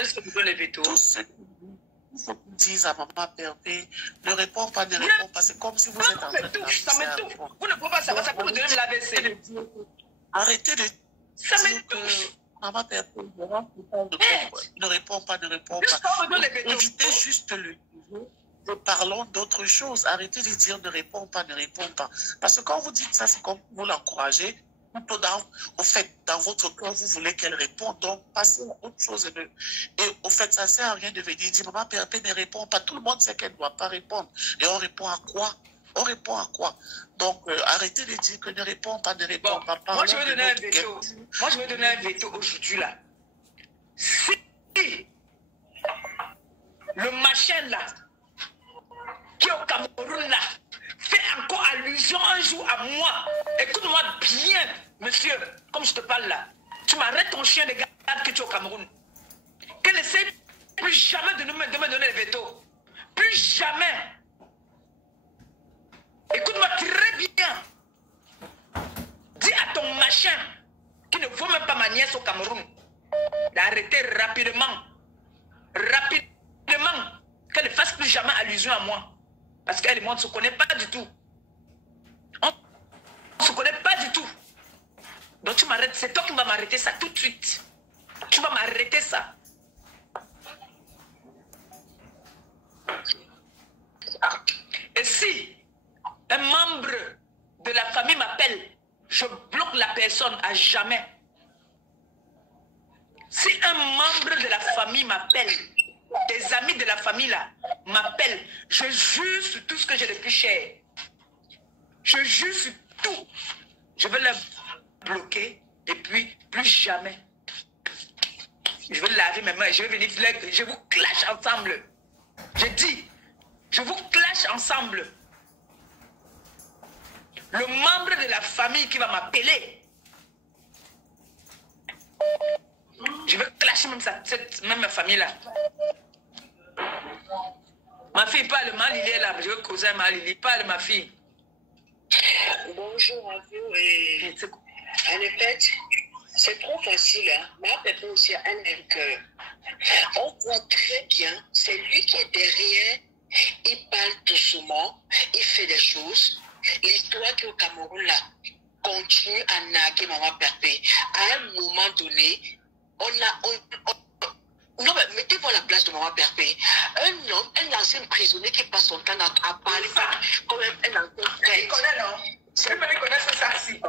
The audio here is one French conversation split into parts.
Est-ce que vous donnez les veto? Tous ceux qui disent à maman Perpé, ne réponds pas, ne réponds pas. C'est comme si vous êtes en train de ça me touche. Vous ne pouvez pas savoir, ça peut vous donner de l'AVC. Arrêtez de ça me dire touche. que maman Perpé ne répond pas, ne répond pas. Évitez juste le nous parlons d'autre chose. Arrêtez de dire ne réponds pas, ne réponds pas. Parce que quand vous dites ça, c'est comme vous l'encouragez. Plutôt au fait, dans votre cœur, vous voulez qu'elle réponde. Donc, passez à autre chose. Et au fait, ça ne sert à rien de venir dire maman Perpé ne répond pas. Tout le monde sait qu'elle ne doit pas répondre. Et on répond à quoi? On répond à quoi? Donc, arrêtez de dire que ne réponds pas, ne réponds pas. Moi, je vais donner un veto. Moi, je vais donner un veto aujourd'hui, là. Si le machin, là, qui est au Cameroun, là, fait encore allusion un jour à moi, écoute-moi bien, monsieur, comme je te parle là, tu m'arrêtes ton chien de garde que tu es au Cameroun. Qu'elle essaie plus jamais de me donner le veto. Plus jamais. Écoute-moi très bien. Dis à ton machin qui ne vaut même pas ma nièce au Cameroun d'arrêter rapidement. Rapidement. Qu'elle ne fasse plus jamais allusion à moi. Parce qu'elle et moi, on ne se connaît pas du tout. On ne se connaît pas du tout. Donc tu m'arrêtes. C'est toi qui vas m'arrêter ça tout de suite. Tu vas m'arrêter ça. Et si un membre de la famille m'appelle, je bloque la personne à jamais. Si un membre de la famille m'appelle, des amis de la famille là m'appellent, je jure sur tout ce que j'ai de plus cher. Je jure sur tout. Je vais la bloquer et puis plus jamais. Je vais laver mes mains et je vais venir, je vous clash ensemble. Je dis, je vous clash ensemble. Le membre de la famille qui va m'appeler, je vais clasher même cette même famille-là. Ma fille parle mal, il est là. Je veux causer mal, il parle, ma fille. Bonjour à vous. Et en effet, c'est trop facile. Hein? Ma pépé aussi a un cœur. On voit très bien, c'est lui qui est derrière. Il parle doucement, il fait des choses. L'histoire qui est au Cameroun là continue à naguer maman Perpé. À un moment donné, non, mais mettez-vous à la place de maman Perpé. Un homme, un ancien prisonnier qui passe son temps à parler comme un ancien frère. Il connaît, non? Je me connais ça aussi.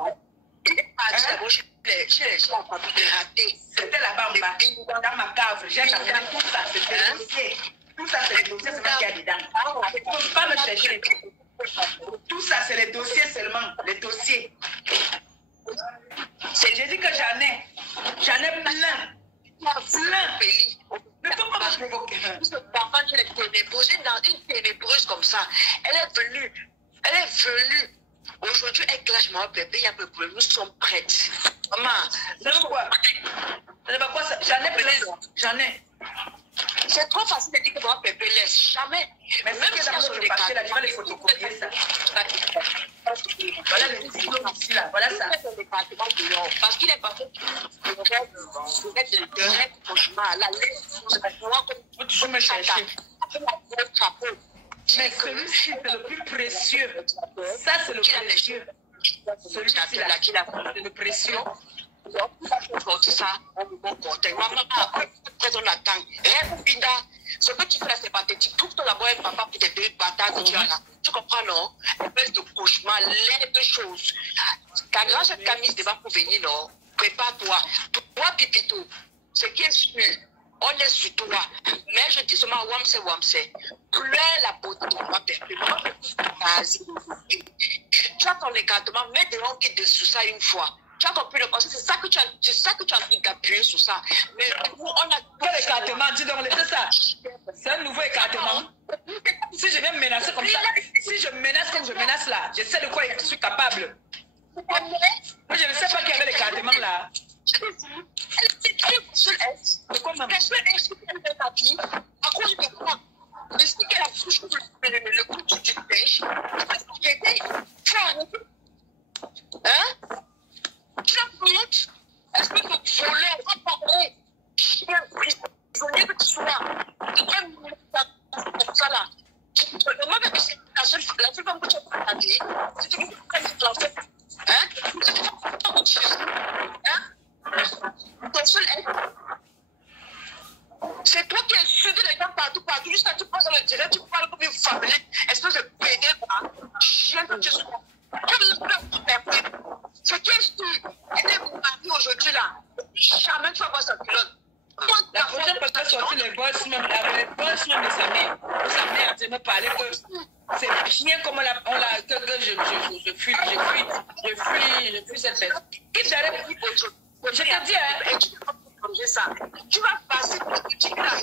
Il est parti d'abord chez les gens en famille ratés. C'était là-bas en bas, dans ma cave. J'ai amené tout ça, c'était le dossier. Tout ça, c'est les dossiers seulement qu'il y a dedans. Il ne faut pas me chercher. Tout ça, c'est les dossiers seulement. Les dossiers. J'ai dit que j'en ai plein. Plein. Mais pourquoi me provoquer? Parfois, je l'ai ténébreuse dans une ténébreuse comme ça. Elle est venue. Aujourd'hui, elle clash maman Perpé, il y a peu près. Nous sommes prêtes. Maman, c'est quoi? J'en ai plein. J'en ai. C'est trop facile de dire que maman Perpé laisse jamais. Mais même si sur le papier, là, tu vas les photocopier ça. Voilà les diplômes ici, là. Voilà ça. Parce qu'il est parti de rêve cauchemar. La laisse. Tu me chercher. Mais celui-ci, c'est le plus précieux. Ça, c'est le précieux. Celui-ci, là, c'est le précieux. Ça, on attend. Ce que tu fais là, c'est pathétique. Trouve-toi d'abord un papa pour tes deux bâtards que tu as là. Tu comprends, non? Espèce de cauchemar, l'air de choses. Ta grande Camille va pour venir, non? Prépare-toi. Toi, Pipito, ce qui est sûr, on est sur toi. Mais je dis seulement, Wamse. Pleure la beauté de ma Perpé. Tu as ton écartement, mets des longs qui dessous ça une fois. Tu as compris le concept, c'est ça que tu as envie d'appuyer sur ça. Mais nous, on a... Quel écartement? Dis donc, c'est ça. C'est un nouveau écartement. Si je viens me menacer comme ça, si je menace comme je menace là, je sais de quoi je suis capable. Mais je ne sais pas qu'il y avait l'écartement là. De quoi même? À cause de quoi? De ce qu'elle a touché le coup du pêche. Hein? Tu as honte? Est-ce que tu voulais pas parler? partout, juste quand tu passes dans le direct, tu parles comme une famille. Est-ce que je peux aider quoi? Chien que tu sois. Ce qui est sûr, aider mon mari aujourd'hui là, jamais tu vas voir sa culotte. La prochaine fois que sortir les boss même de sa mère, elle me parlait que c'est bien comme que je fuis cette personne. Qui j'arrête? Je te dis, hein. Tu vas passer pour que tu vas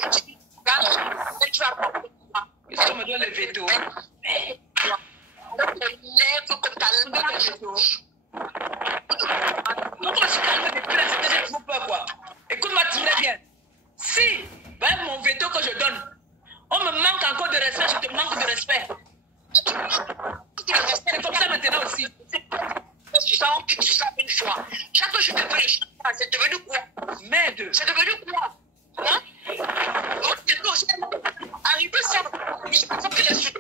et tu vas pas. Ils me donnent le veto. Comme ta langue. Pourquoi je calme depuis là, c'est que j'ai trop peur, quoi. Écoute-moi très bien. Si, ben, mon veto que je donne, on me manque encore de respect, je te manque de respect. C'est comme ça maintenant aussi. Tu sens une fois. Chaque fois que je te veux le chat, c'est devenu quoi? Merde. C'est devenu quoi? Hein? Arrivé ça, il faut que les choses.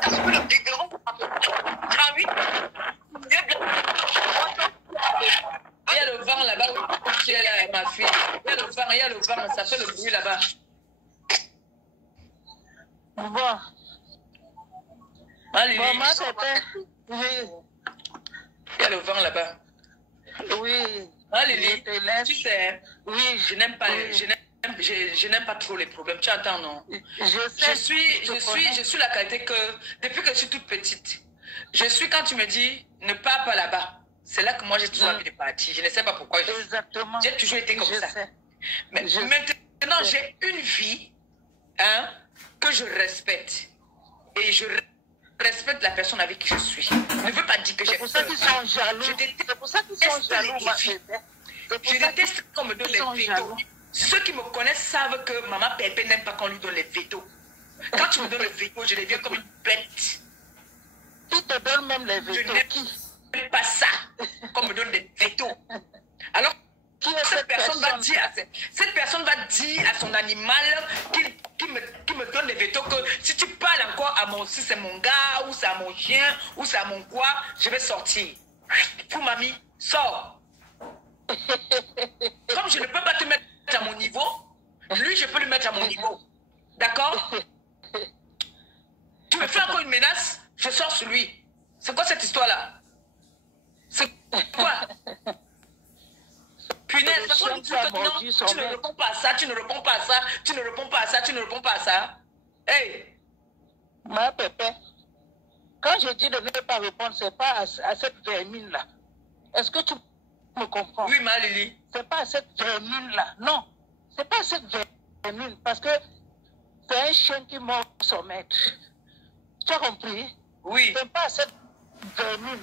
Parce que le biberon, ah oui, il y a le vent là-bas, qui est là, ma fille. Il y a le vent, ça fait le bruit là-bas. Bon. Allez, Bon, ma pépé. Oui. Il y a le vent là-bas. Oui. Allez, Je te laisse. tu sais, Oui. je n'aime pas, Oui. je n'aime pas trop les problèmes. Tu entends, non? Je sais. Je suis la qualité que, depuis que je suis toute petite, je suis quand tu me dis, ne pars pas là-bas. C'est là que moi j'ai toujours envie de partir. Je ne sais pas pourquoi. Exactement. J'ai toujours été comme ça. Sais. Mais maintenant, j'ai une vie hein, que je respecte. Et je respecte la personne avec qui je suis. Je ne veux pas dire que j'ai C'est pour ça qu'ils sont jaloux. C'est pour ça qu'ils sont jaloux, ma bébé. Je déteste qu'on me donne les vétos. Ceux qui me connaissent savent que maman Pépé n'aime pas qu'on lui donne les vétos. Quand tu me donnes les vétos, je deviens comme une bête. Qui te donne même les vétos? Je n'aime pas ça, qu'on me donne des vétos. Alors, cette personne va dire à son animal qui me donne des vétos que si tu parles encore à si c'est mon gars, ou c'est à mon chien, ou c'est à mon quoi, je vais sortir. Pour mamie, sors. Comme je ne peux pas te mettre à mon niveau, lui, je peux le mettre à mon niveau. D'accord? Tu me fais encore une menace, je sors sur lui. C'est quoi cette histoire-là? C'est quoi? Punaise, parce qu'on dit que non, tu ne réponds pas à ça, tu ne réponds pas à ça, tu ne réponds pas à ça, tu ne réponds pas à ça. Hey! Ma pépé, quand je dis de ne pas répondre, c'est pas à cette vermine-là. Est-ce que tu me comprends? Oui, ma Lily. C'est pas à cette vermine-là. Non, c'est pas à cette vermine, parce que c'est un chien qui mord son maître. Tu as compris? Oui. C'est pas à cette vermine.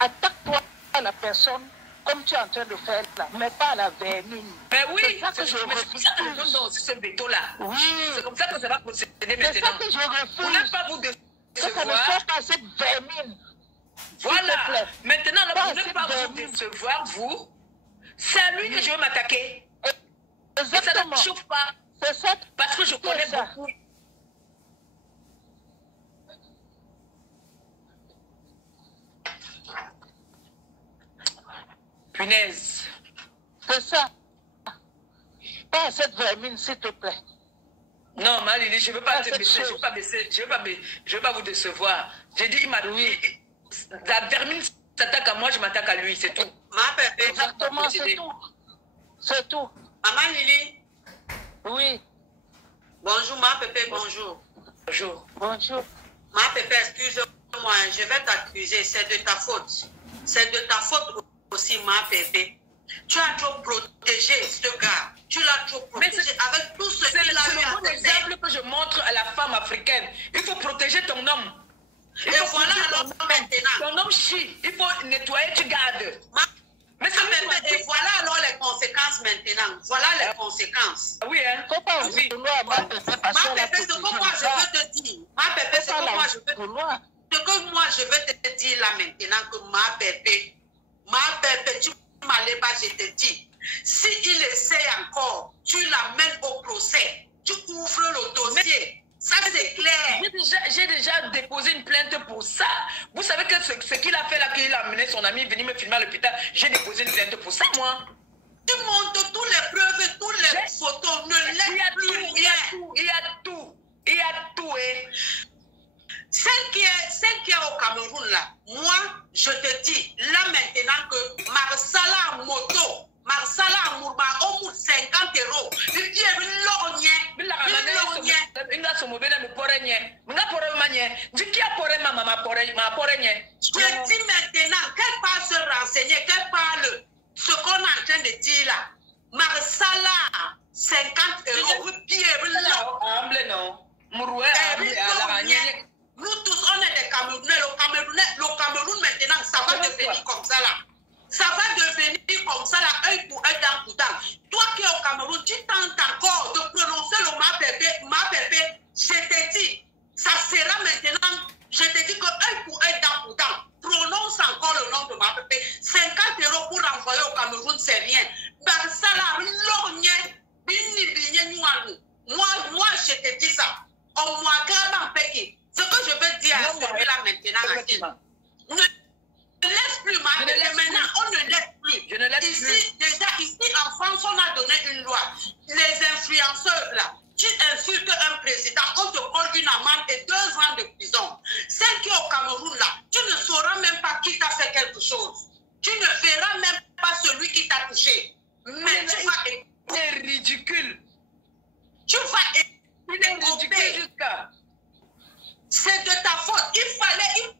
Attaque-toi à la personne comme tu es en train de faire là, mais pas à la vermine. Mais oui, c'est pour ça que je donne aussi ce veto-là. Oui. C'est comme ça que ça va procéder maintenant. C'est ça que je refuse. Vous n'êtes pas vous que ça ne décevoir. soit pas cette vermine. Voilà. Maintenant, vous n'êtes pas vous vermine. décevoir, vous. C'est à lui que je veux m'attaquer. Exactement. Et ça ne chauffe pas. C'est ça. Parce que je connais ça. beaucoup. Punaise. C'est ça. Pas à cette vermine, s'il te plaît. Non, ma Lily, je ne veux pas Ah, te cette baisser, je chose. ne veux pas vous décevoir. J'ai dit, il m'a dit, la vermine s'attaque à moi, je m'attaque à lui, c'est tout. Ma pépé. Exactement, c'est tout. C'est tout. Maman Lily. Oui. Bonjour, ma pépé, bonjour. Bonjour. Bonjour. Ma pépé, excuse-moi, je vais t'accuser, c'est de ta faute. C'est de ta faute aussi, ma pépé. Tu as trop protégé ce gars. Tu l'as trop protégé avec tout ce qu'il a eu à C'est le bon faire. exemple que je montre à la femme africaine. Il faut protéger ton homme. Et voilà alors maintenant. Ton homme chie. Il faut nettoyer, tu gardes. Mais c'est lui Et voilà alors les conséquences maintenant. Voilà les conséquences. Oui, hein? Faut pas Oui. vouloir ma pépé parce Ma qu'elle a pépé, ce que moi je veux te dire. Ma pépé, ce que moi je veux te dire. Ce que moi je veux te dire là maintenant que ma pépé, tu m'allais pas, je te dis. S'il essaie encore, tu l'amènes au procès. Tu ouvres le dossier. Ça c'est clair. J'ai déjà déposé une plainte pour ça. Vous savez que ce qu'il a fait là, qu'il a amené son ami venir me filmer à l'hôpital, j'ai déposé une plainte pour ça, moi. Tu montres toutes les preuves, toutes les photos, ne laisse plus rien. Il y a pied, je dis maintenant qu'elle part se renseigner, qu'elle parle ce qu'on est en train de dire là. Marsala, 50 €, pied, nous tous, on est des Camerounais. Le Cameroun maintenant, ça va devenir comme ça là. Ça va devenir comme ça là, œil pour œil, dent pour dent. Toi qui es au Cameroun, tu tentes encore de prononcer le ma bébé. Je te dis, ça sera maintenant, je te dis que œil pour œil, dent pour dent. Prononce encore le nom de ma bébé. 50 € pour renvoyer au Cameroun, c'est rien. Dans ça là, moi, je te dis ça. Ce que je veux dire à celui-là maintenant, ne laisse plus ma bébé. Maintenant, on ne laisse plus. Je ne laisse ici, plus. Déjà, ici en France, on a donné une loi. Les influenceurs là, tu insultes un président, on te colle une amende et 2 ans de prison. Celle qui est au Cameroun là, tu ne sauras même pas qui t'a fait quelque chose. Tu ne verras même pas celui qui t'a touché. Mais tu vas... C'est ridicule. Tu vas... Il est ridicule jusqu'à... C'est de ta faute. Il fallait...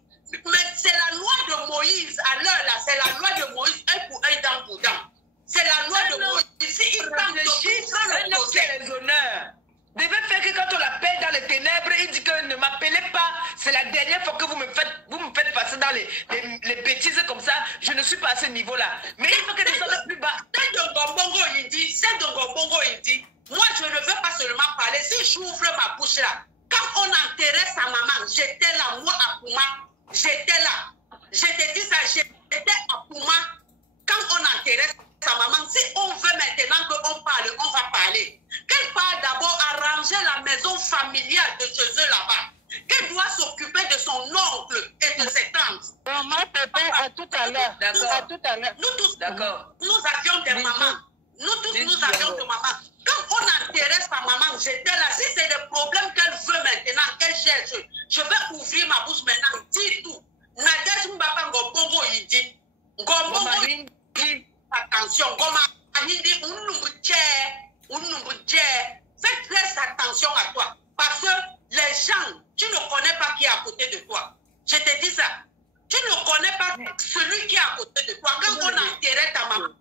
Mais c'est la loi de Moïse à l'heure là. C'est la loi de Moïse, œil pour œil, dent pour dent. C'est la loi de Moïse. Ici, il tente de le procès. Les honneurs. Devait faire que quand on l'appelle dans les ténèbres, il dit que ne m'appelez pas. C'est la dernière fois que vous me faites passer dans les bêtises comme ça. Je ne suis pas à ce niveau-là. Mais il faut que nous soyons plus bas. C'est de Gombongo, il dit. Moi, je ne veux pas seulement parler. Si j'ouvre ma bouche là, quand on enterrait sa maman, j'étais là, moi à Pouma, j'étais là. Je te dis ça, j'étais à Pouma quand on enterrait sa maman. Si on veut maintenant qu'on parle, on va parler. Qu'elle part d'abord à ranger la maison familiale de chez eux là-bas. Qu'elle doit s'occuper de son oncle et de ses tantes. Maman, papa, à tout à l'heure. À tout à l'heure. Nous tous, d'accord. Nous avions des mamans. Nous tous, nous avions des mamans. Quand on enterrait sa maman, j'étais là. Si c'est des problèmes qu'elle veut maintenant, qu'elle cherche, je vais ouvrir ma bouche maintenant. Dis tout. Nadège Mbapa Ngobongo, il dit. Ngobongo, il dit. Attention. Goma, il dit. Fais très attention à toi. Parce que les gens, tu ne connais pas qui est à côté de toi. Je te dis ça. Tu ne connais pas celui qui est à côté de toi. Quand on enterrait ta maman,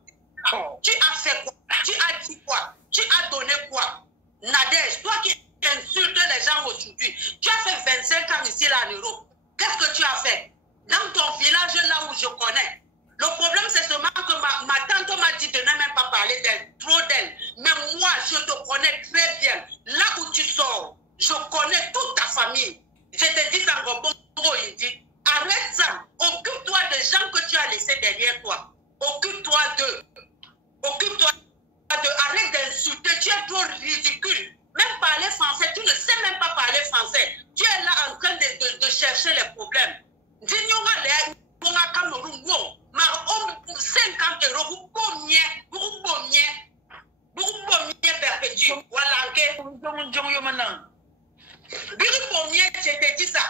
tu as fait quoi? Tu as dit quoi? Tu as donné quoi? Nadège, toi qui insultes les gens aujourd'hui, tu as fait 25 ans ici là en Europe. Qu'est-ce que tu as fait? Dans ton village là où je connais. Le problème c'est seulement que ma tante m'a dit de ne même pas parler d'elle, trop d'elle. Mais moi, je te connais très bien. Là où tu sors, je connais toute ta famille. Je te dis ça, Ngobongo, il dit. Arrête ça. Occupe-toi des gens que tu as laissés derrière toi. Occupe-toi d'eux. Occupe-toi d'eux. Arrête d'insulter. Tu es trop ridicule. Même parler français, tu ne sais même pas parler français. Tu es là en train de chercher les problèmes. Dis-nous, Cameroun, 50 €, vous pomiez perpétue. Voilà, je te dis ça.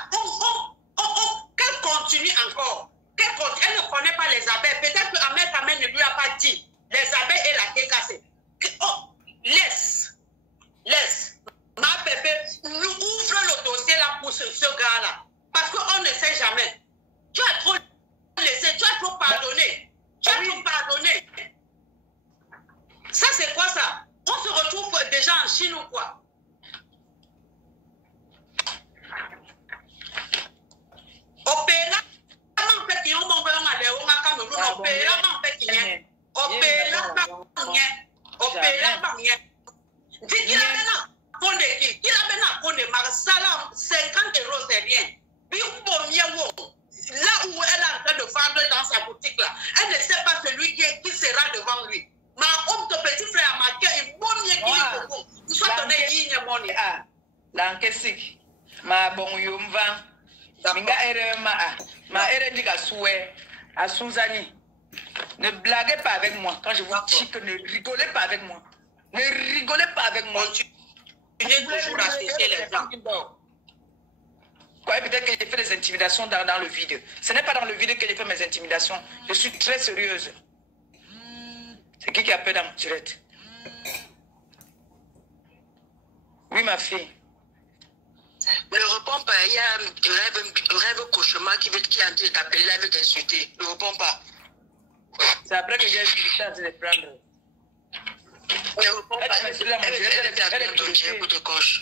Qu'elle continue encore. Elle ne connaît pas les abeilles. Peut-être que Ahmed Ahmed ne lui a pas dit. Les abeilles et la décassée. Laisse. Ma bébé, nous ouvre le dossier là pour ce gars-là. Parce qu'on ne sait jamais. Tu as trop laissé, tu as trop pardonné. Ça, c'est quoi ça? On se retrouve déjà en Chine ou quoi? Là où elle est en train de vendre dans sa boutique là, elle ne sait pas celui qui sera devant lui. Ma homme de petit frère a marqué, il bon mieux qu'il est bon. Il soit donné une monnaie. Ah, l'ankesik. Ma bon yomva. Minga ere ma ere diga soué. À Souzani. Ne blaguez pas avec moi. Quand je vous dis que ne rigolez pas avec moi. Ne rigolez pas avec moi. Continuez toujours à associer les gens. Quoi, peut-être que j'ai fait des intimidations dans le vidéo. Ce n'est pas dans le vidéo que j'ai fait mes intimidations. Je suis très sérieuse. C'est qui a peur dans mon direct? Oui, ma fille. Ne réponds pas. Il y a un rêve cauchemar qui est en train de t'appeler, là, il veut t'insulter. Ne réponds pas. C'est après que j'ai visité en train de prendre. Ne réponds pas. Elle est donnée pour te coche.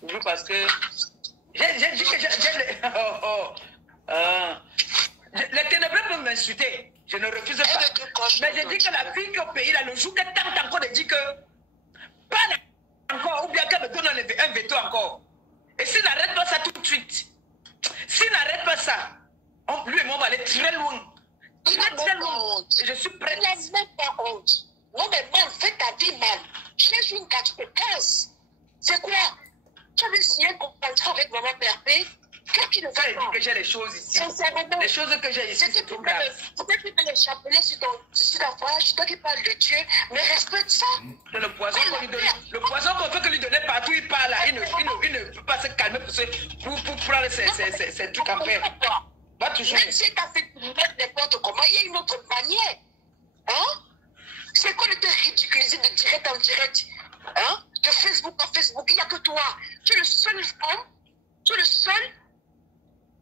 Oui, parce que j'ai dit que j'ai les ténébreux peuvent m'insulter. Je ne refuse pas. Mais j'ai dit que la fille qui est au pays, là, le jour qu'elle tente encore de dire que pas encore, ou bien qu'elle me donne un veto encore. Et s'il n'arrête pas ça tout de suite, s'il n'arrête pas ça, lui et moi on va aller très loin. Très loin. Et je suis prête. Tu n'as même pas honte. Non, mais mal, fais ta vie mal. Cherche une carte de 15. C'est quoi? Tu avais signé un contrat avec maman Perpé. Qu'est-ce qui ne va pas? Que j'ai les choses ici. Sincèrement. Les choses que j'ai ici, c'est tout grave. Peut-être que tu mets les chapelets sur la page, toi qui parles de Dieu, mais respecte ça. Le poison qu'on lui donne, le poison qu'on veut que lui donner partout, il parle là. Il ne peut pas se calmer pour prendre ses trucs après. Va toujours. Même si tu as fait n'importe comment, il y a une autre manière. Hein? C'est quoi de te ridiculiser de direct en direct? Hein? De Facebook en Facebook, il n'y a que toi. Tu es le seul homme, tu es le seul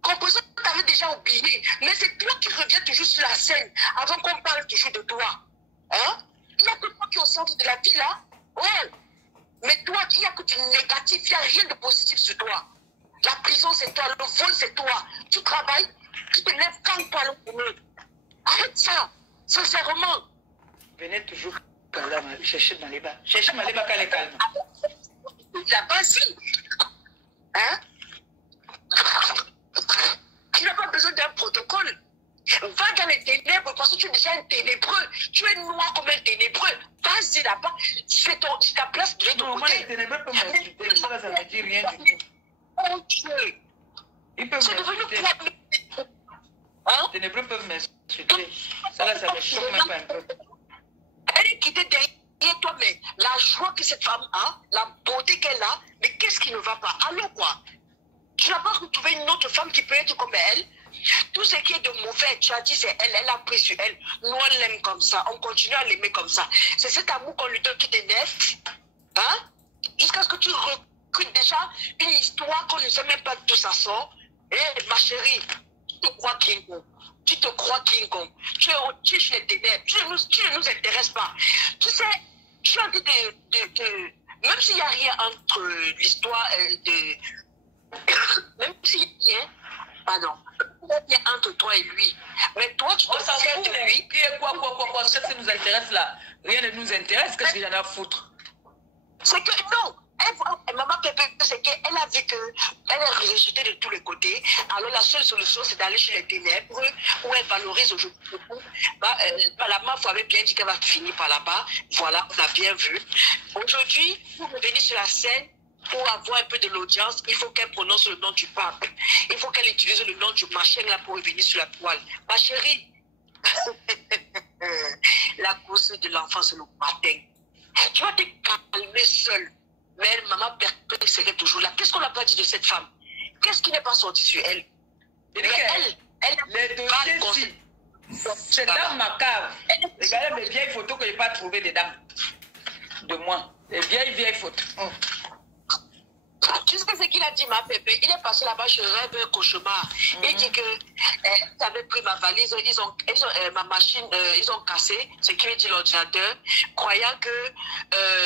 composant que tu avais déjà oublié. Mais c'est toi qui reviens toujours sur la scène avant qu'on parle toujours de toi. Hein? Il n'y a que toi qui es au centre de la vie là. Ouais. Mais toi, il n'y a que du négatif, il n'y a rien de positif sur toi. La prison, c'est toi, le vol, c'est toi. Tu travailles, tu te lèves quand toi le boulot. Arrête ça, sincèrement. Venez toujours chercher Maléba. Cherchez Maléba quand elle est calme. Là-bas, si. Hein? Tu n'as pas besoin d'un protocole. Va dans les ténèbres parce que tu es déjà un ténébreux. Tu es noir comme un ténébreux. Vas-y là-bas. C'est ta place de l'autre côté. Moi, les ténébreux peuvent m'insulter. Ça ne me dit rien du tout. Oh Dieu. Ils peuvent m'insulter. Hein? Les ténébreux peuvent m'insulter. Ça me choque même pas un peu. Elle est quittée derrière toi, mais la joie que cette femme a, la beauté qu'elle a, mais qu'est-ce qui ne va pas? Alors quoi? Tu n'as pas retrouvé une autre femme qui peut être comme elle? Tout ce qui est de mauvais, tu as dit c'est elle, elle a pris sur elle. Nous on l'aime comme ça, on continue à l'aimer comme ça. C'est cet amour qu'on lui donne qui t'énerve, hein? Jusqu'à ce que tu recrutes déjà une histoire qu'on ne sait même pas d'où ça sort. Eh ma chérie, tu te crois King Kong. Tu te crois King Kong. Tu es chez les ténèbres. Tu ne nous intéresses pas. Tu sais, je suis en train de même s'il n'y a rien entre l'histoire de... Même s'il y a rien, pardon, il y a entre toi et lui. Mais toi, tu te sers de lui. Quoi, ce qui nous intéresse là, rien ne nous intéresse, qu'est-ce qu'il y en a à foutre? C'est que, non, maman Pépé, c'est qu'elle a vu qu'elle est rejetée de tous les côtés. Alors la seule solution, c'est d'aller chez les ténèbres, où elle valorise aujourd'hui beaucoup. La MAF avait bien dit qu'elle va finir par là-bas. Voilà, on a bien vu. Aujourd'hui, pour revenir sur la scène, pour avoir un peu de l'audience, il faut qu'elle prononce le nom du pape. Il faut qu'elle utilise le nom du machin là pour revenir sur la toile. Ma chérie, la cause de l'enfant, c'est le matin. Tu vas te calmer seule. Mais elle, maman Perpé serait toujours là. Qu'est-ce qu'on n'a pas dit de cette femme? Qu'est-ce qui n'est pas sorti sur elle? Mais les dossiers, c'est dans ma cave. Regardez mes vieilles photos que je n'ai pas trouvées dedans. De moi. Les vieilles photos. Tu sais ce qu'il a dit, ma Pépé? Il est passé là-bas, je rêve un cauchemar. Il dit que ils avaient pris ma valise, ma machine, ils ont cassé, ce qui veut dire l'ordinateur, croyant que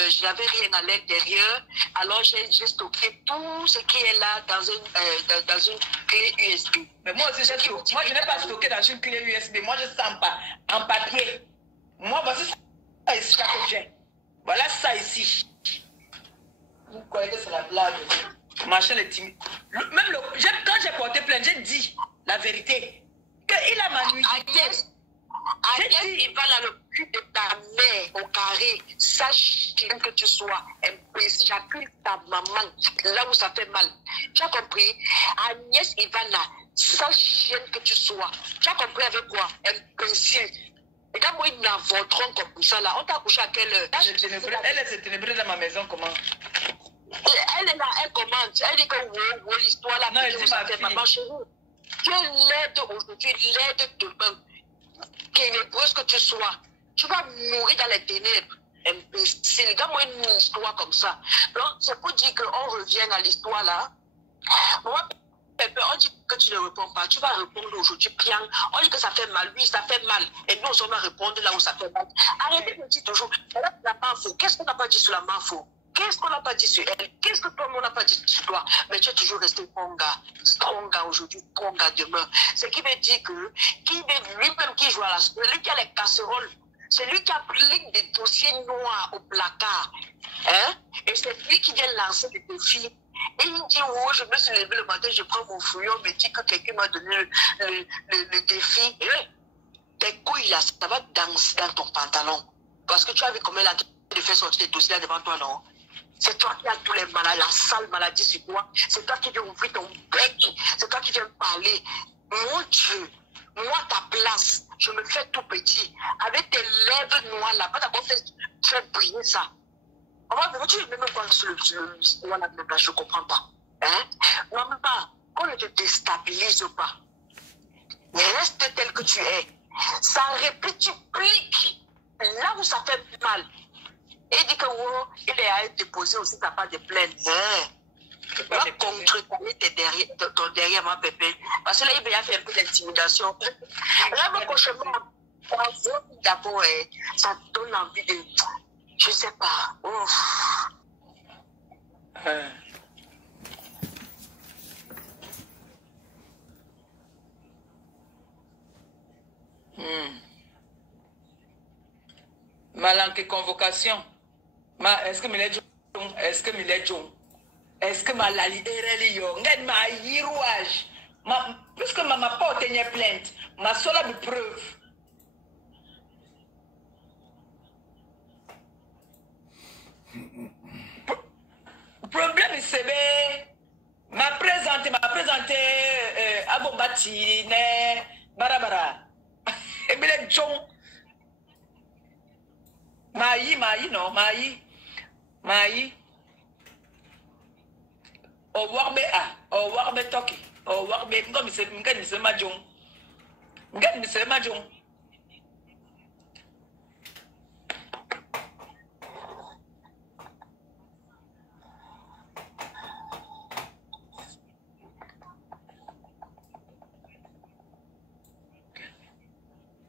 je n'avais rien à l'intérieur. Alors j'ai stocké tout ce qui est là dans une clé USB. Mais moi aussi, moi je n'ai pas stocké dans une clé USB. Moi je sens pas en papier. Moi, voici ça ici là que j'ai. Voilà ça ici. Vous croyez que c'est la blague? Machin est timide. Quand j'ai porté plainte, j'ai dit la vérité. Qu'il a ma nuit. Agnès, il va dans le cul de ta mère au carré. Sache que tu sois imbécile. J'accuse ta maman là où ça fait mal. Tu as compris? Agnès Ivana, sache que tu sois. Tu as compris avec quoi? Imbécile. Et quand moi, ils n'avorteront comme ça là, on t'a couché à quelle heure? Elle est ténébreuse dans ma maison, comment? Elle est là, elle commente. Elle dit que l'histoire là, non, elle dit ma fille. Maman chérie, tu es laide aujourd'hui, laide demain. Ténébreuse que tu sois, tu vas mourir dans les ténèbres. imbécile. Regarde-moi une histoire comme ça. Donc, c'est pour dire qu'on revient à l'histoire là. Moi, on dit que tu ne réponds pas. Tu vas répondre aujourd'hui, bien. On dit que ça fait mal. Oui, ça fait mal. Et nous, on va répondre là où ça fait mal. Arrêtez de dire toujours, la Manfo. Qu'est-ce qu'on n'a pas dit sur la Manfo? Qu'est-ce qu'on n'a pas dit sur elle? Qu'est-ce que toi, on n'a pas dit sur toi? Mais tu es toujours resté strong gars aujourd'hui, strong gars demain. Ce qui veut dire que, lui-même qui joue à la lui qui a les casseroles, c'est lui qui a pris des dossiers noirs au placard. Hein? Et c'est lui qui vient lancer des défis. Et il dit, oh, je me suis levé le matin, je prends mon fouillon, on me dit que quelqu'un m'a donné le défi. Et tes couilles là, ça va danser dans ton pantalon. Parce que tu avais combien de faire sortir tes dossiers là devant toi, non? C'est toi qui as tous les maladies, la sale maladie sur toi. C'est toi qui viens ouvrir ton bec. C'est toi qui viens parler. Mon Dieu, moi, ta place, je me fais tout petit. Avec tes lèvres noires là, pas d'abord faire briller ça. Tu ne veux même pas sur l'histoire là, je ne comprends pas. Hein? Maman, on ne te déstabilise pas. Reste tel que tu es. Ça répétuplique là où ça fait mal. Et il dit que oh, il est à être déposé aussi, tu n'as pas de plainte. Tu vas contrecarrer ton derrière, ma pépé. Parce que là, il va faire un peu d'intimidation. Là, mon cochonnement, d'abord, ça donne envie de. Je ne sais pas. Ouf. Malanque convocation. Est-ce que Millet John? Est-ce que Millet John? Est-ce que ma lali ereli yo? Nged ma yirouage. Puisque ma pas obtenu plainte, ma seule preuve. Problème c'est m'a présenté à Bombati ne barabara. Et Millet John. Maï, non, Maï. Au Warbe Toki. Au Warbe, comme c'est M'Gani Majong. M'Gani c'est Majong.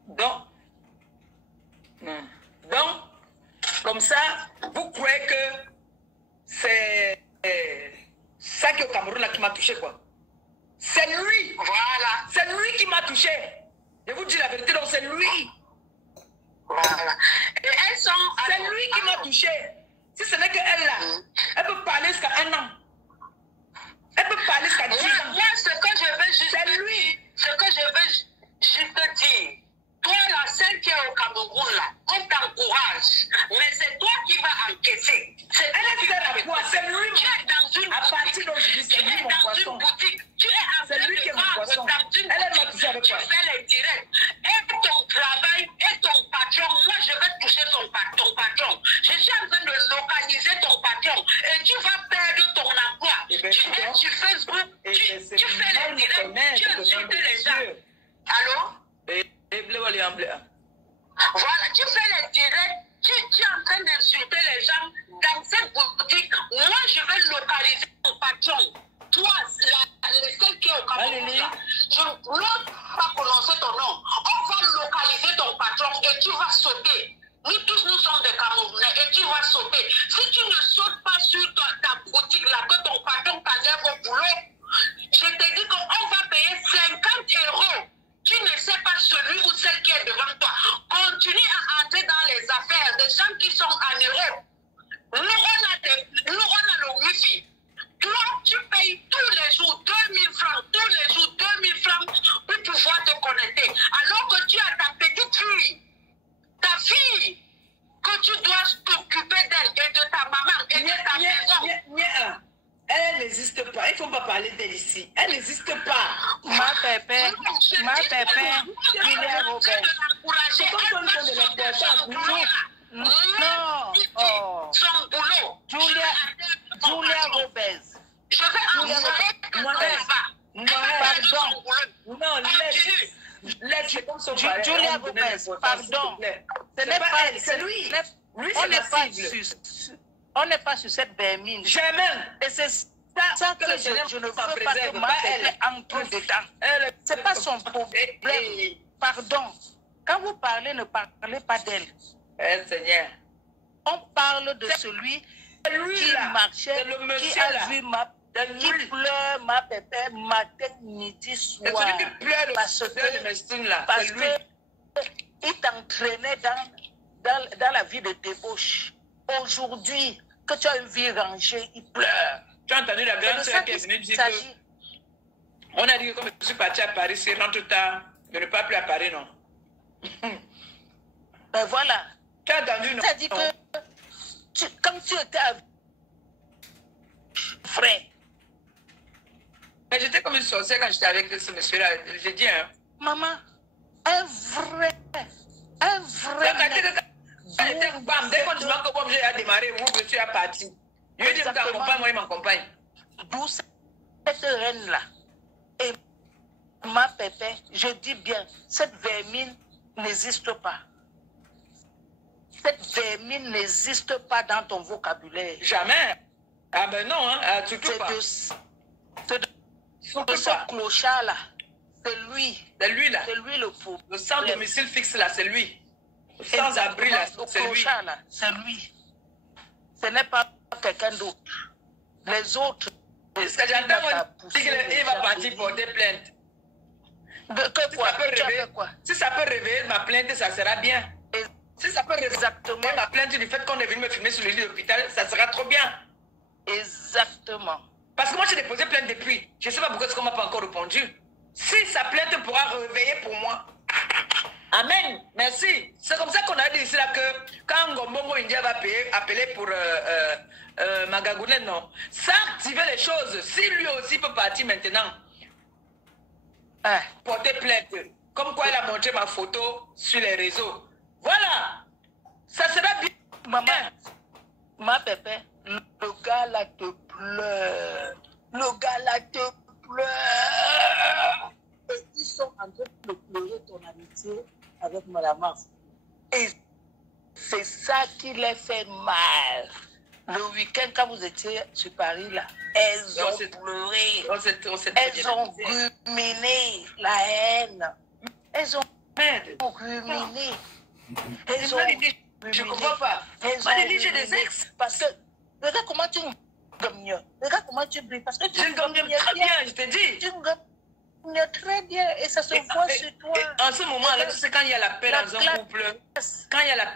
Donc, comme ça, vous croyez que c'est ça qui est au Cameroun là qui m'a touché, quoi. C'est lui. Voilà. C'est lui qui m'a touché. Je vous dis la vérité, donc c'est lui. Voilà. Et elles sont. C'est lui qui m'a touché. Si ce n'est qu'elle là, elle peut parler jusqu'à 1 an. Elle peut parler jusqu'à 10 ans. Moi, ce que je veux juste c'est lui. Ce que je veux juste dire. Toi, la seule qui est au Cameroun, là, on t'encourage. Mais c'est toi qui vas encaisser. C'est lui. C'est lui. Tu es dans une boutique. Tu es dans une boutique. Tu es en train de vendre dans une boutique. Tu fais les directs. Et ton travail, et ton patron. Moi, je vais toucher ton patron. Je suis en train de localiser ton patron. Et tu vas perdre ton emploi. Tu es sur Facebook. Tu fais les directs. Tu insultes les gens. Allô? Voilà, tu fais les directs, tu es en train d'insulter les gens dans cette boutique. Moi, je vais localiser ton patron. Toi, le seul qui est au Cameroun, je ne veux pas prononcer ton nom. On va localiser ton patron et tu vas sauter. Nous tous, nous sommes des Camerounais et tu vas sauter. Si tu ne sautes pas sur ta boutique là, que ton patron t'enlève au boulot, je te dis qu'on va payer 50 €. Tu ne sais pas celui ou celle qui est devant toi. Continue à entrer dans les affaires des gens qui sont en Europe. Nous, on a le Wi-Fi. Toi, tu payes tous les jours 2000 francs, tous les jours 2000 francs pour pouvoir te connecter. Alors que tu as ta petite fille, ta fille, que tu dois t'occuper d'elle et de ta maman et de ta maison. Elle n'existe pas. Il ne faut pas parler d'elle ici. Elle n'existe pas. Ma pépé, Julia Robert. Non. Oh. Son boulot. Julia Robert. Je vais envoyer Pardon. Non, laisse comme son Julia Robert, pardon. Ce n'est pas elle, c'est lui. Lui, on c'est n'est pas massible. on n'est pas sur cette vermine. Jamais. Et c'est ça que je ne veux pas que ma belle entre dedans. C'est pas son problème. Pardon. Quand vous parlez, ne parlez pas d'elle. Seigneur. On parle de celui qui marchait, qui a vu qui pleure ma pépère matin, midi, soir. C'est celui qui pleure parce que il t'entraînait dans la vie de débauche. Aujourd'hui, que tu as une vie rangée, il pleure. Tu as entendu la grande sœur qui est venue dire que... On a dit que comme je suis parti à Paris, c'est rentre tard, de ne pas plus à Paris, non. Ben voilà. Tu as entendu, non? Ça dit que quand tu étais frère. Mais j'étais comme une sorcière quand j'étais avec ce monsieur-là. J'ai dit, hein. Maman, un vrai. Dès qu'on dit que j'ai démarré, je suis parti. Je lui ai dit, m'accompagne, moi, il m'accompagne. D'où cette reine-là. Et ma pépé, je dis bien, cette vermine n'existe pas. Cette vermine n'existe pas dans ton vocabulaire. Jamais. Ah ben non, hein, surtout pas. C'est de ce clochard-là. C'est lui. C'est lui là. C'est lui le faux. Le sans domicile fixe là, c'est lui. Sans abri là, c'est lui. C'est lui. Ce n'est pas quelqu'un d'autre. Les autres. Parce que j'entends qu'il va partir porter plainte. Si ça peut réveiller ma plainte, ça sera bien. Si ça peut réveiller ma plainte du fait qu'on est venu me filmer sur le lit d'hôpital, ça sera trop bien. Exactement. Parce que moi j'ai déposé plainte depuis. Je ne sais pas pourquoi est-ce qu'on ne m'a pas encore répondu. Si sa plainte pourra réveiller pour moi. Amen. Merci. C'est comme ça qu'on a dit ici là que quand Ngombongo India va appeler pour Magagoune, non. Ça active les choses. Si lui aussi peut partir maintenant, porter plainte. Comme quoi elle a montré ma photo sur les réseaux. Voilà. Ça sera bien. Maman, ma pépé, le gars là te pleure. Le gars là te pleure. Et ils sont en train de pleurer ton amitié avec Madame Mars. Et c'est ça qui les fait mal. Le week-end, quand vous étiez sur Paris, là, elles ont pleuré. Elles ont ruminé la haine. Elles ont ruminé. Elles ont ruminé. Je ne comprends pas. Elles ont dit j'ai des ex. Parce que, regarde comment tu gagnes mieux. Regarde comment tu brilles. Parce que tu gagne très bien, je te dis. Tu gagnes très bien et ça se voit sur toi. Et en ce moment-là, tu sais, quand il y a la paix dans un couple, quand il y a la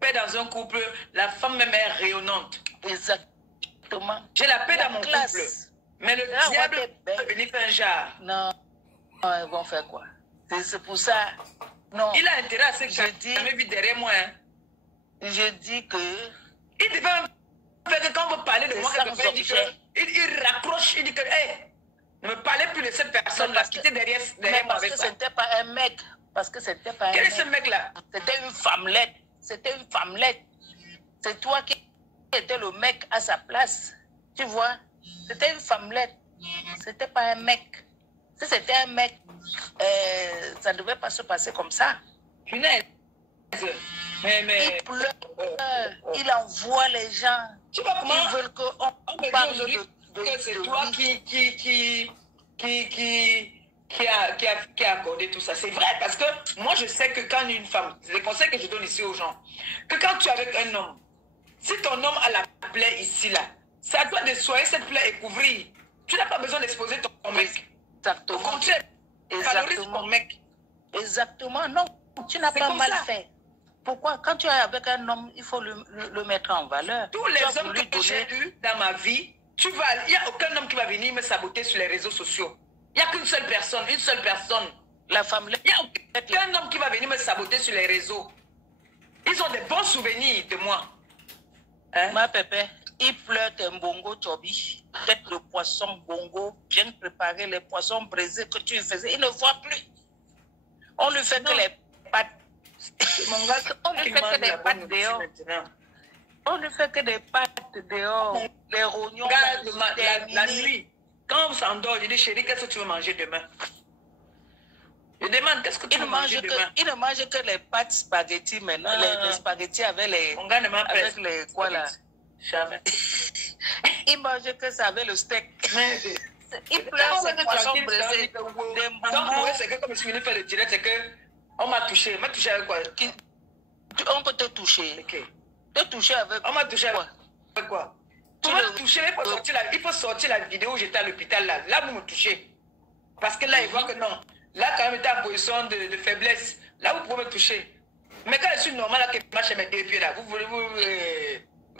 paix dans un couple, la femme même est rayonnante. Exactement. J'ai la paix dans mon couple. Mais le diable peut venir faire un jar. Non, ils vont faire quoi? C'est pour ça. Non. Il a intérêt à ce que je jamais vu derrière moi. Hein. Je dis que. Il devait faire que quand vous parlez de moi, il raccroche, il dit que, hey, ne me parlez plus de cette personne-là, quittez derrière moi avec ça. Parce que c'était pas un mec. Parce que c'était pas un mec. Quel est ce mec-là? C'était une femmelette. C'était une femmelette. C'est toi qui étais le mec à sa place. Tu vois? C'était une femmelette. C'était pas un mec. Si c'était un mec, ça ne devait pas se passer comme ça. Punaise. Il pleure, il envoie les gens. Tu vois comment ils veulent qu'on parle que c'est toi qui a accordé tout ça. C'est vrai parce que moi je sais que quand une femme, c'est le conseil que je donne ici aux gens, que quand tu es avec un homme, si ton homme a la plaie ici là, c'est à toi de soigner cette plaie et couvrir. Tu n'as pas besoin d'exposer ton mec. Exactement. Au contraire, valorise ton mec. Exactement, non, tu n'as pas mal fait. Pourquoi? Quand tu es avec un homme, il faut le mettre en valeur. Tous les hommes que j'ai eus dans ma vie, il n'y a aucun homme qui va venir me saboter sur les réseaux sociaux. Il n'y a qu'une seule personne, La femme. Il n'y a aucun homme qui va venir me saboter sur les réseaux. Ils ont des bons souvenirs de moi. Hein? Ma pépé, il pleure un bongo chobi. Peut-être le poisson bongo, bien préparé, les poissons braisés que tu faisais. Il ne voit plus. On lui fait que les pattes. Mon gars, on lui fait que des pattes dehors. On lui fait que des pattes dehors. Les rognons. Regarde, la nuit, quand on s'endort, je dis chérie, qu'est-ce que tu veux manger demain? Je demande, qu'est-ce que tu manges demain? Il ne mange que les pâtes spaghetti maintenant, les spaghettis avec les... Mon gars ne mange avec les quoi là? Jamais. Il mange que ça avec le steak. Il pleure ses poissons braisés. Donc, c'est que comme je finis de faire le direct, c'est que on m'a touché. On m'a touché avec quoi? On peut te toucher. Okay. Te toucher avec quoi? On m'a touché avec quoi? Tu m'as touché, il faut sortir la vidéo où j'étais à l'hôpital là. Là, vous me touchez. Parce que là, il voit que non. Là, quand même, j'étais en position de faiblesse. Là, vous pouvez me toucher. Mais quand je suis normal, là, que je marche mes deux pieds là, vous voulez...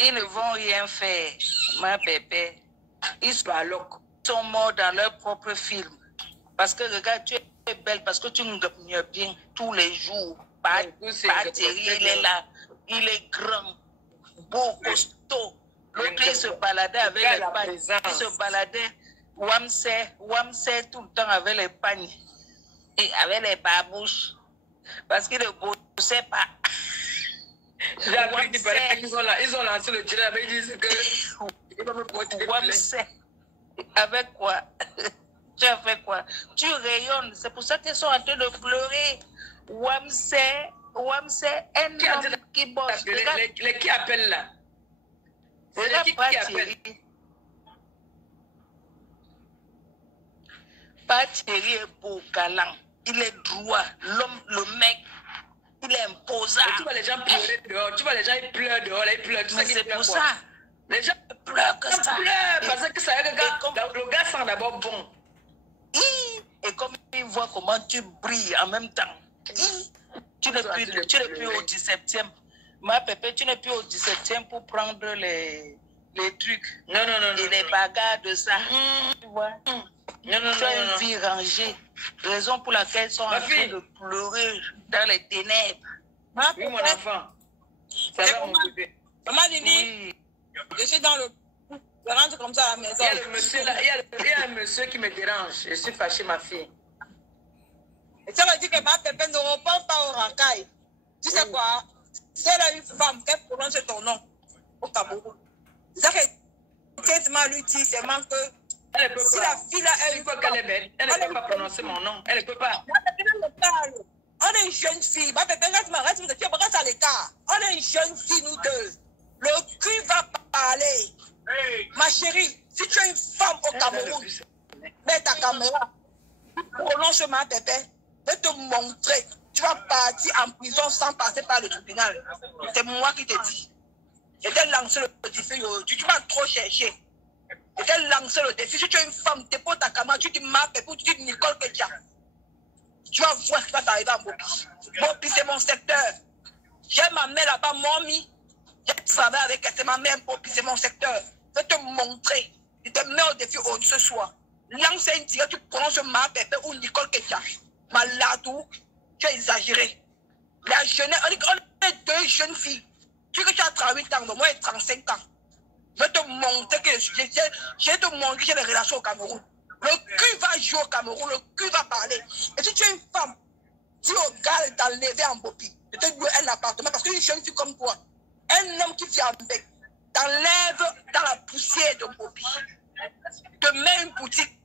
Ils ne vont rien faire, ma bébé. Ils sont morts dans leur propre film. Parce que, regarde, tu es belle, parce que tu me bien tous les jours. Pas Thierry, il est là. Il est grand, beau, costaud. L'autre, il se baladait avec les pagnes. Il se baladait, Wamsé tout le temps avec les pagnes. Et avec les babouches. Parce qu'il ne bossait pas. J'ai appris qu'ils ils ont lancé le direct, mais ils disent que... Wamsé. Avec quoi? Tu as fait quoi? Tu rayonnes. C'est pour ça qu'ils sont en train de pleurer. Wamsé, un homme qui bosse. Les qui appellent là? C'est les qui appellent. Pas Thierry est beau, galant. Il est droit. L'homme, le mec, il est imposant. Et tu vois les gens pleurer dehors. Tu vois les gens, ils pleurent dehors. Là, ils pleurent. Mais c'est pour ça. Les gens pleurent que ça. Parce que ça le gars sent d'abord bon. Et comme il voit comment tu brilles en même temps. Tu n'es plus au 17e. Ma pépé, tu n'es plus au 17e pour prendre les trucs. Non. Et les bagarres de ça. Tu vois? Tu as une vie rangée. Raison pour laquelle ils sont en train de pleurer dans les ténèbres. Oui, mon enfant. Ça va, mon bébé. Maman Nini, je suis dans le... Je rentre comme ça à la maison. Il y a le monsieur là, il y a un monsieur qui me dérange. Je suis fâchée, ma fille. Et ça veut dire que ma pépé ne reprend pas au racaille. Tu sais quoi? C'est là une femme qui prononce ton nom au Cameroun. C'est ça que quasiment lui dit, c'est que elle ne peut si pas. la fille là, elle est belle, elle ne peut pas prononcer mon nom. Elle ne peut pas. On est une jeune fille. Ma pépé, reste à l'écart. On est une jeune fille, nous deux. Le cul va parler. Hey. Ma chérie, si tu es une femme au Cameroun, mets ta caméra. Prononce ma pépé. Je vais te montrer. Tu vas partir en prison sans passer par le tribunal. C'est moi qui te dis. Je t'ai lancé le défi aujourd'hui. Tu m'as trop cherché. Je t'ai lancé le défi. Si tu es une femme, tu déposes ta caméra, tu dis ma pépé, tu dis Nicole Ketia. Tu vas voir ce qui va t'arriver à Mopi. Mopi, c'est mon secteur. J'ai ma mère là-bas, Momi. J'ai travaillé avec elle, c'est ma mère, Mopi, c'est mon secteur. Je vais te montrer. Je te mets au défi ce soir. Lance un tir, tu prononces ma pépé ou Nicole Ketia. Maladou, tu as exagéré. La jeunesse, on est deux jeunes filles. Tu sais que tu as 38 ans, moi j'ai 35 ans. Je vais te montrer que j'ai des relations au Cameroun. Le cul va jouer au Cameroun, le cul va parler. Et si tu es une femme, dis au gars d'enlever en Bopi, de te louer un appartement, parce qu'une jeune fille comme toi, un homme qui vient avec, t'enlève dans la poussière de Bopi, te met une boutique,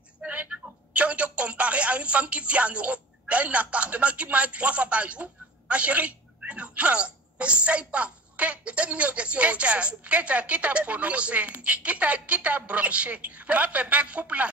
tu vas te comparer à une femme qui vit en Europe, dans un appartement qui mange 3 fois par jour. Ma chérie, n'essaye pas. Qui t'a prononcé, qui t'a branché. Ma pépé, coupe là.